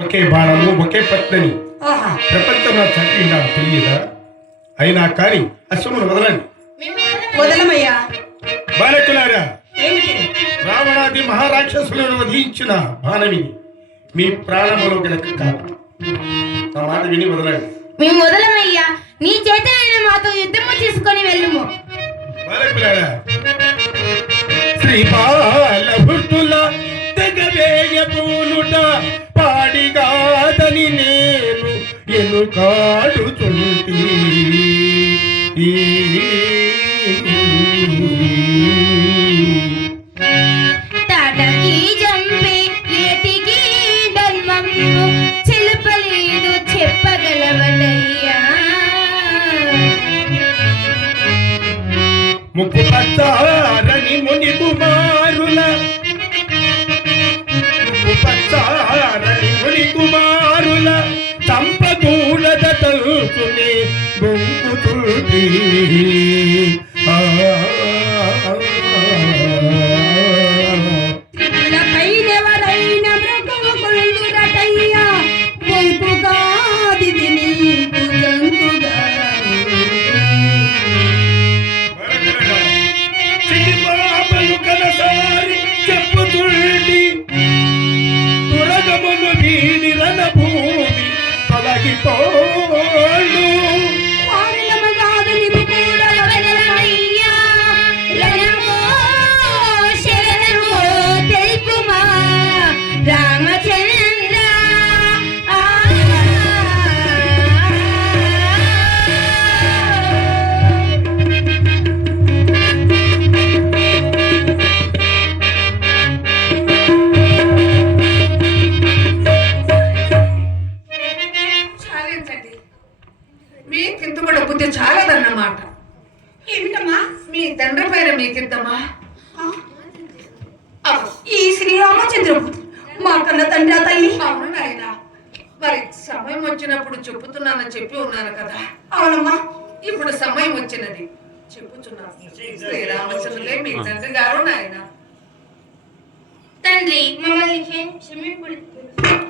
ఒకే బాణము ఒకే పత్ని ప్రపంచంలో చక్కిందా తెలియదా? అయినా కానీ అశ్వమును వదలండి. వదలమయ్యా. బాలకులారా, రావణాది మహారాక్షసులను వధించిన బాణమిని మీ ప్రాణములో గనక కాదు. నా మాట విని వదలండి. మేము వదలమయ్యా. నీ చేత ఆయన మాతో యుద్ధము చేసుకొని వెళ్ళుము. బాలకులారా, శ్రీపాలభృతుల తెగవేయ పూనుట పాడిగాదని నేను ఎనుకాడుచుంటి. తాటకి జంపి ఏటికి ధర్మము చెలుపలేదు చెప్పగలవడయ్యా. ముక్కు పచ్చారని ముని కుమారుల చంపకూడద తలుచునే గొంకుతుంది. పైనెవరైన మృగముకుందురటయ్యా, గొంకుగాది నీకు జంకుగా. కనసారి చెప్పుతుండి తురగమును వీడి రణ భూమి తొలగిపోళ్ళు. వదలమయ్యా. రణమో శరణమో తెలుపుమా రామచంద్ర. చాలించండి. మీకింత కూడా బుద్ధి చాలదన్నమాట. ఏమిటమ్మా? మీ తండ్రి పైన మీకిద్దమ్మా? ఈ శ్రీరామచంద్రమూర్తి మా కన్న తండ్రి తల్లి. అవును నాయన. మరి సమయం వచ్చినప్పుడు చెప్పుతున్నానని చెప్పి ఉన్నాను కదా. అవునమ్మా, ఇప్పుడు సమయం వచ్చినది చెప్పుతున్నాను. శ్రీరామచంద్రులే మీ తండ్రి గారు నాయన. తండ్రి మమ్మల్ని క్షమించు.